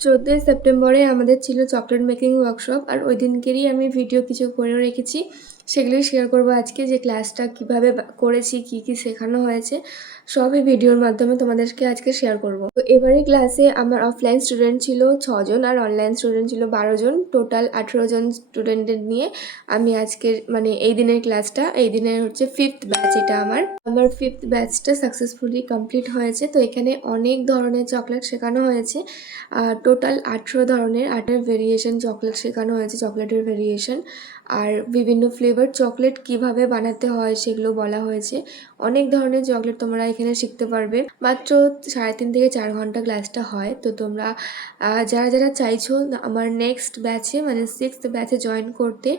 14ই সেপ্টেম্বরে আমাদের ছিল চকলেট মেকিং ওয়ার্কশপ, আর ওই দিনকেরই আমি ভিডিও কিছু করেও রেখেছি। সেগুলোই শেয়ার করব আজকে, যে ক্লাসটা কিভাবে করেছি, কি কি শেখানো হয়েছে, সবই ভিডিওর মাধ্যমে তোমাদেরকে আজকে শেয়ার করব। তো এবারে ক্লাসে আমার অফলাইন স্টুডেন্ট ছিল 6 জন আর অনলাইন স্টুডেন্ট ছিল 12 জন, টোটাল 18 জন স্টুডেন্টের নিয়ে আমি আজকের এই দিনের ক্লাসটা, এই দিনের হচ্ছে 5th ব্যাচ। এটা আমার 5th ব্যাচটা সাকসেসফুলি কমপ্লিট হয়েছে। তো এখানে অনেক ধরনের চকলেট শেখানো হয়েছে, টোটাল 18 ধরনের 8 ভেরিয়েশন চকলেট শেখানো হয়েছে, চকলেটের ভেরিয়েশন। আর বিভিন্ন ফ্লেভার চকলেট কিভাবে বানাতে হয় সেগুলো বলা হয়েছে। অনেক ধরনের চকলেট তোমরা এখানে শিখতে পারবে। মাত্র 3.5 থেকে 4 ঘন্টা ক্লাসটা হয়। তো তোমরা যারা যারা চাইছো আমার নেক্সট ব্যাচে 6th ব্যাচে জয়েন করতে,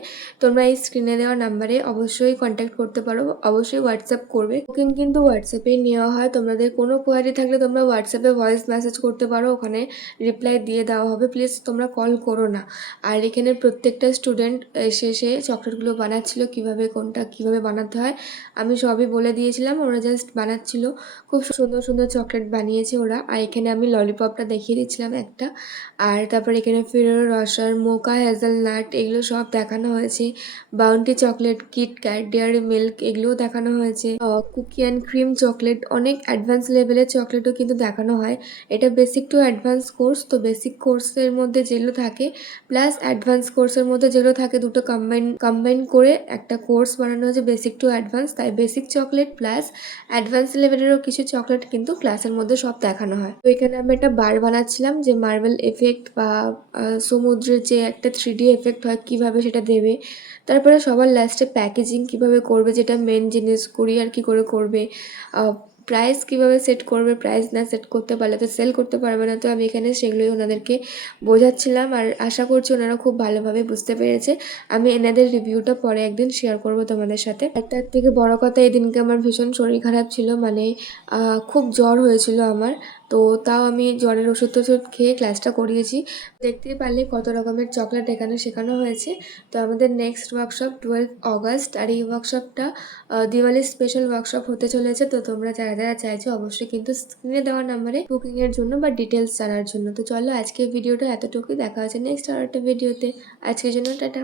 তোমরা এই স্ক্রিনে দেওয়া নাম্বারে অবশ্যই কন্ট্যাক্ট করতে পারো, অবশ্যই হোয়াটসঅ্যাপ করবে। বুকিং কিন্তু হোয়াটসঅ্যাপেই নেওয়া হয়। তোমাদের কোনো কোয়ারি থাকলে তোমরা হোয়াটসঅ্যাপে ভয়েস মেসেজ করতে পারো, ওখানে রিপ্লাই দিয়ে দেওয়া হবে। প্লিজ তোমরা কল করো না। আর এখানে প্রত্যেকটা স্টুডেন্ট এসে চকলেটগুলো বানাচ্ছিল, কিভাবে কোনটা কিভাবে বানাতে হয় আমি সবই বলে দিয়েছিলাম, ওরা জাস্ট বানাচ্ছিল। খুব সুন্দর সুন্দর চকলেট বানিয়েছে ওরা। আর এখানে আমি ললিপপটা দেখিয়ে দিচ্ছিলাম একটা। আর তারপর এখানে ফেরোরো রসার, মোকা হেজেলনাট, এগুলো সব দেখানো হয়েছে। Bounty chocolate, KitKat, dairy milk, এগুলোও দেখানো হয়েছে। কুকি অ্যান্ড ক্রিম চকলেট, অনেক অ্যাডভান্স লেভেলের চকলেটও কিন্তু দেখানো হয়। এটা বেসিক টু অ্যাডভান্স কোর্স। তো বেসিক কোর্সের মধ্যে যেগুলো থাকে প্লাস অ্যাডভান্স কোর্সের মধ্যে যেগুলো থাকে, দুটো কম্বাইন করে একটা কোর্স বানানো হয়েছে, বেসিক টু অ্যাডভান্স। তাই বেসিক চকলেট প্লাস অ্যাডভান্স লেভেলেরও কিছু চকলেট কিন্তু ক্লাসের মধ্যে সব দেখানো হয়। তো এখানে আমি একটা বার বানাচ্ছিলাম, যে মার্বেল এফেক্ট বা সমুদ্রের যে একটা 3D এফেক্ট হয় কিভাবে সেটা দেবে। তারপরে সবার লাস্টে প্যাকেজিং কিভাবে করবে, যেটা মেন জিনিস, কুরিয়ার কি করে করবে, প্রাইস কিভাবে সেট করবে, প্রাইস না সেট করতে পারলে তো সেল করতে পারবে না। তো আমি এখানে সেগুলোই ওনাদেরকে বোঝাচ্ছিলাম, আর আশা করছি ওনারা খুব ভালোভাবে বুঝতে পেরেছে। আমি এনাদের রিভিউটা পরে একদিন শেয়ার করব তোমাদের সাথে। তার থেকে বড় কথা, এই দিনকে আমার ভীষণ শরীর খারাপ ছিল, খুব জ্বর হয়েছিল আমার। তো তাও আমি জ্বরের ওষুধ খেয়ে ক্লাসটা করিয়েছি। দেখতেই পারলে কত রকমের চকলেট এখানে শেখানো হয়েছে। তো আমাদের নেক্সট ওয়ার্কশপ 12 অগস্ট, আর এই ওয়ার্কশপটা দিওয়ালি স্পেশাল ওয়ার্কশপ হতে চলেছে। তো তোমরা যারা যারা চাইছো অবশ্যই কিন্তু স্ক্রিনে দেওয়া নাম্বারে বুকিংয়ের জন্য বা ডিটেলস জানার জন্য। তো চলো আজকের ভিডিওটা এতটুকুই, দেখা হচ্ছে নেক্সট আর একটা ভিডিওতে। আজকের জন্য টাটা।